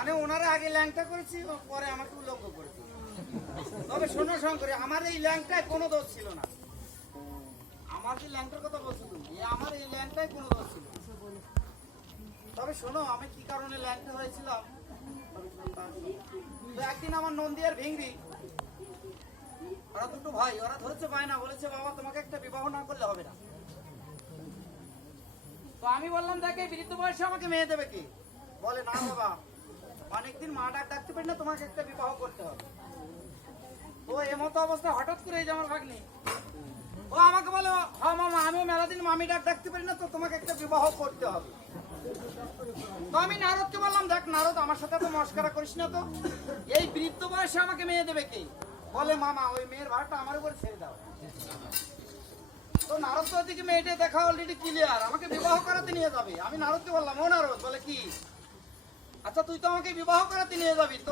মানে ওনারা আগে ল্যাংটা করেছি পরে আমাকে উলঙ্গ করেছি। তবে শোনো শঙ্করী, আমার এই ল্যাংটায় কোনো দোষ ছিল না। আমার যে ল্যাংটার কথা বলছো তুমি, আমার এই ল্যাংটায় কোনো দোষ ছিল না। তবে শোনো, আমি কি কারণে ল্যাংটা হয়েছিলাম। তো একদিন আমার নন্দিয়ার ভিংড়ি, ওরা দুটো ভাই, ওরা ধরেছে বায়না, বলেছে বাবা তোমাকে একটা বিবাহ না করলে হবে না। তো আমি বললাম দেখে বৃদ্ধ বয়সে আমাকে মেয়ে দেবে কি? বলে না বাবা, অনেকদিন মা ডাকতে পারি না, তোমাকে একটা বিবাহ করতে হবে। তো এমতো অবস্থা হঠাৎ করে এই যে আমার ভাগ্নি, ও আমাকে বলে হ্যাঁ মামা, আমিও মেলাদিন মামি ডাকতে পারি না, তো তোমাকে একটা বিবাহ করতে হবে। তো আমি নারদকে বললাম দেখ নারদ, আমার সাথে তো মস্করা করিস না, তো এই বৃদ্ধ বয়সে আমাকে মেয়ে দেবে কে? বলে মামা ওই মেয়ের ভাড়াটা আমার উপর ছেড়ে দাও। তো নারদ তো ওদিকে মেয়েটা দেখা অলরেডি ক্লিয়ার, আমাকে বিবাহ করাতে নিয়ে যাবে। আমি নারদকে বললাম ও নারদ, বলে কি? আচ্ছা তুই তো আমাকে বিবাহ করাতে নিয়ে যাবি, তো